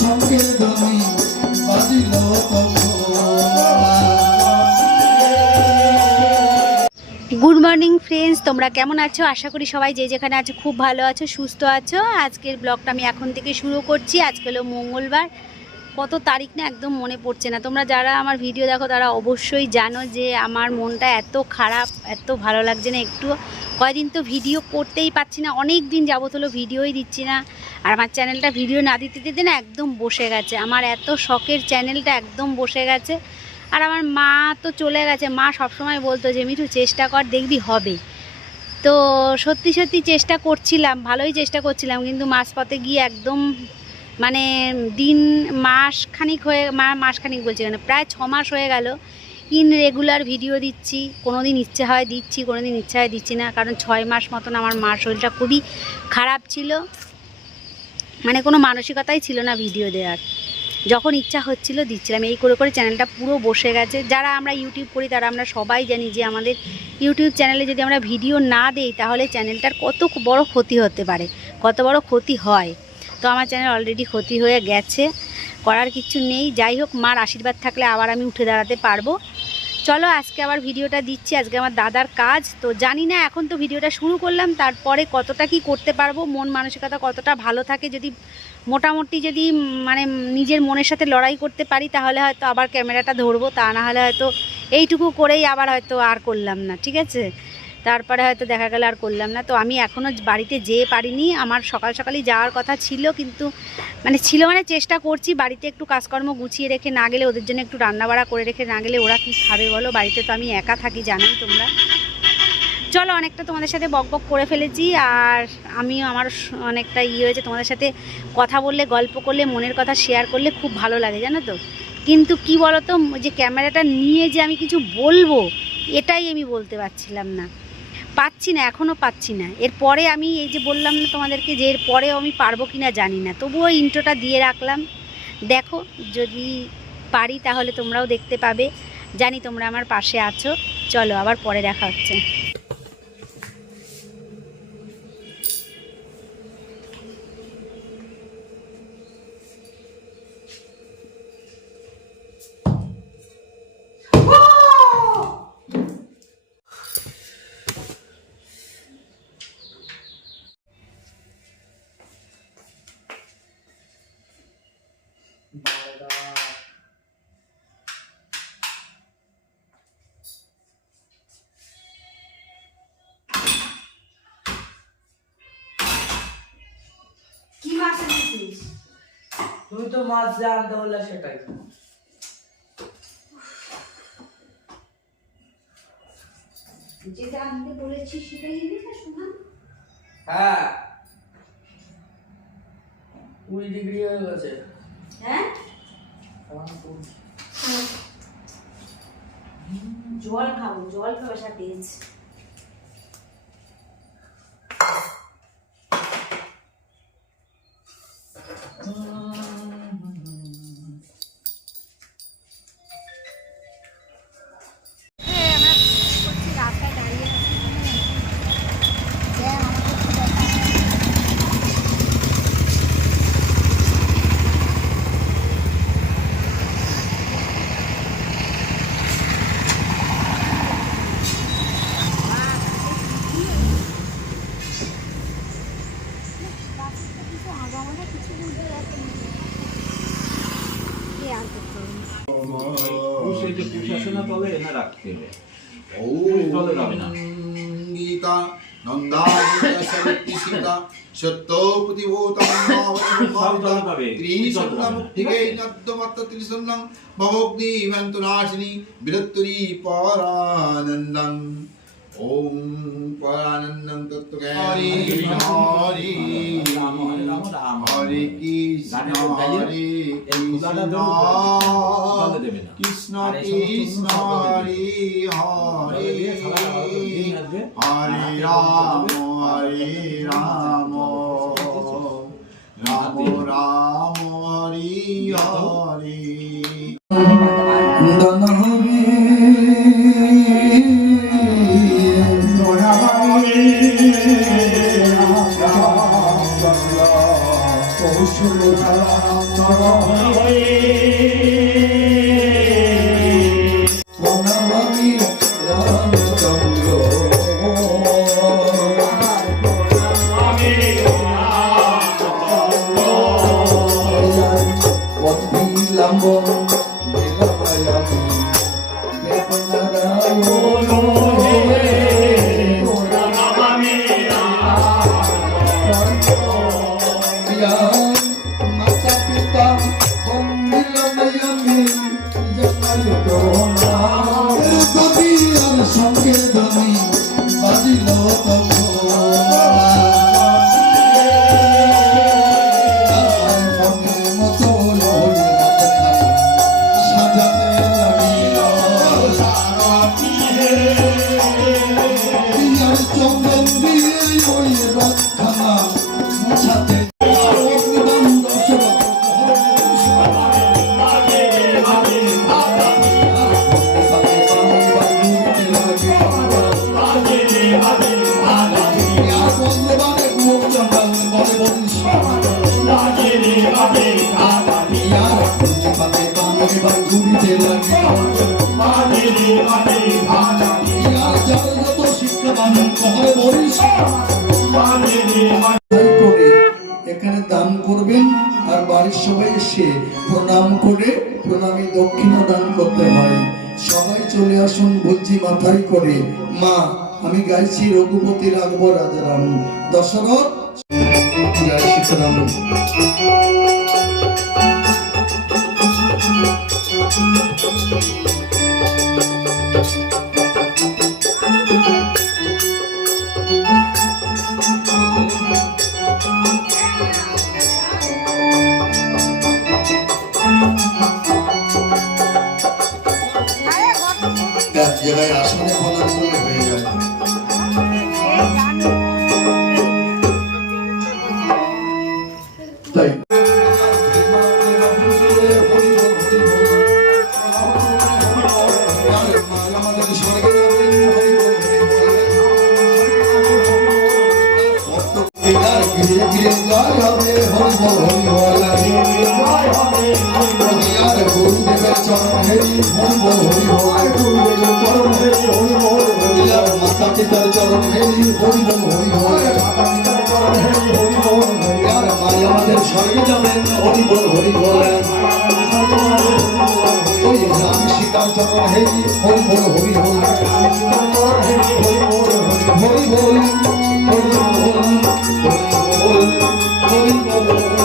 শঙ্কের ধ্বনি বাজিল good morning friends, তোমরা কেমন আছো? আশা করি সবাই যে যেখানে আছো খুব ভালো আছো, সুস্থ আছো। আজকের ব্লগটা আমি এখন থেকে শুরু করছি। আজকে হলো মঙ্গলবার, কত তারিখ না একদম মনে পড়ছে না। তোমরা যারা আমার ভিডিও দেখো তারা অবশ্যই জানো যে আমার মনটা এত খারাপ, এত ভালো লাগছে না একটু। কয়দিন তো ভিডিও করতেই পারছি না, অনেক দিন যাবত হলো ভিডিওই দিচ্ছি না। আর আমার চ্যানেলটা ভিডিও না দিতে দিতে না একদম বসে গেছে। আমার এত শখের চ্যানেলটা একদম বসে গেছে। আর আমার মা তো চলে গেছে, মা সবসময় বলতো যে মিঠু চেষ্টা কর, দেখবি হবে। তো সত্যি সত্যি চেষ্টা করছিলাম, ভালোই চেষ্টা করছিলাম, কিন্তু মাঝপথে গিয়ে একদম মানে দিন মাসখানিক বলছি কেন, প্রায় 6 মাস হয়ে গেল রেগুলার ভিডিও দিচ্ছি। কোনো দিন ইচ্ছে হয় দিচ্ছি, কোনো দিন ইচ্ছে হয় দিচ্ছি না। কারণ 6 মাস মতন আমার মার শরীরটা খুবই খারাপ ছিল, মানে কোনো মানসিকতাই ছিল না ভিডিও দেওয়ার। যখন ইচ্ছা হচ্ছিল দিচ্ছিলাম, এই করে করে চ্যানেলটা পুরো বসে গেছে। যারা আমরা ইউটিউব করি তারা আমরা সবাই জানি যে আমাদের ইউটিউব চ্যানেলে যদি আমরা ভিডিও না দিই তাহলে চ্যানেলটার কত বড় ক্ষতি হতে পারে, কত বড় ক্ষতি হয়। তো আমার চ্যানেল অলরেডি ক্ষতি হয়ে গেছে, করার কিছু নেই। যাই হোক, মার আশীর্বাদ থাকলে আবার আমি উঠে দাঁড়াতে পারবো। চলো আজকে আবার ভিডিওটা দিচ্ছি। আজকে আমার দাদার কাজ, তো জানি না, এখন তো ভিডিওটা শুরু করলাম, তারপরে কতটা কি করতে পারবো, মন মানসিকতা কতটা ভালো থাকে। যদি মোটামুটি যদি মানে নিজের মনের সাথে লড়াই করতে পারি তাহলে হয়তো আবার ক্যামেরাটা ধরবো, তা না হলে হয়তো এইটুকু করেই আবার হয়তো আর করলাম না, ঠিক আছে? তারপরে হয়তো দেখা গেল আর করলাম না। তো আমি এখনও বাড়িতে যেয়ে পারিনি, আমার সকাল সকালই যাওয়ার কথা ছিল, কিন্তু মানে চেষ্টা করছি। বাড়িতে একটু কাজকর্ম গুছিয়ে রেখে না গেলে, ওদের জন্য একটু রান্নাবাড়া করে রেখে না গেলে ওরা কি খাবে বলো? বাড়িতে তো আমি একা থাকি, জানোই তোমরা। চলো, অনেকটা তোমাদের সাথে বকবক করে ফেলেছি, আর আমিও আমার অনেকটা হয়েছে। তোমাদের সাথে কথা বললে, গল্প করলে, মনের কথা শেয়ার করলে খুব ভালো লাগে, জানো তো। কিন্তু কি বলো তো, যে ক্যামেরাটা নিয়ে যে আমি কিছু বলবো, এটাই আমি বলতে পারছিলাম না, পাচ্ছি না, এখনও পাচ্ছি না। এরপরে আমি এই যে বললাম না তোমাদেরকে যে এরপরেও আমি পারবো কি না জানি না, তবুও ইন্ট্রোটা দিয়ে রাখলাম। দেখো, যদি পারি তাহলে তোমরাও দেখতে পাবে। জানি তোমরা আমার পাশে আছো। চলো, আবার পরে দেখা হচ্ছে। কি মাছ এনেছিস? তুমি তো মাছ যা আনতে বললে সেটাই। যেটা আনতে বলেছিস সেটাই এনেছিস সোনা? হ্যাঁ, 20 ডিগ্রি হয়ে গেছে। হ্যাঁ, জল খাবো, জল খাবো সাথে। গীতা নন্দাসিতা সত্যপতিভূতং ত্রিসন্নমুক্তিকেনদ্যমত্তত্রিসন্নং ভবগ্নিমন্তনাশিনী বিরত্তুরি পরানন্দং। ওম পরানন্দং তত্ত্বজ্ঞানী হরি হরে কৃষ্ণ হরে কৃষ্ণ কৃষ্ণ হরে হরে হরে রাম রাম রাম হরে হরে। দন হবে পৌষ প্রণামি রামচন্দ্র লম্বন লীলামায়ামি মাতা পিতা বন্দিলামায়ামি কবি আর সঙ্গে ধ্বনি বাজিল চন্দন দিয়ে ওই রক্ষা মুছাতে এখানে দান করবেন আর বাড়ির সবাই এসে প্রণাম করে প্রণামী দক্ষিণা দান করতে হয়। সবাই চলে আসুন ভুজি মাথায় করে। মা আমি গাইছি রঘুপতি রাঘব রাজারাম দশরথ জয় সীতারাম। এক জায়গায় আসলে প্রণাম করলে হয়ে যায়। তাই আমাদের স্বর্গে গিয়ে গিয়ে জয় হবে হরি বল হরি বল গুরুদেবের চরণ হেরি হরি বল হরি বল মাতা পিতার চরণ হেরি হরি বল হরি বল মাই আমাদের স্বর্গে যাবেন হরি বল ওই রাম সীতার চরণ হেরি হরি বল হরি বল হরি বল হরি বল হরি বল হরি বল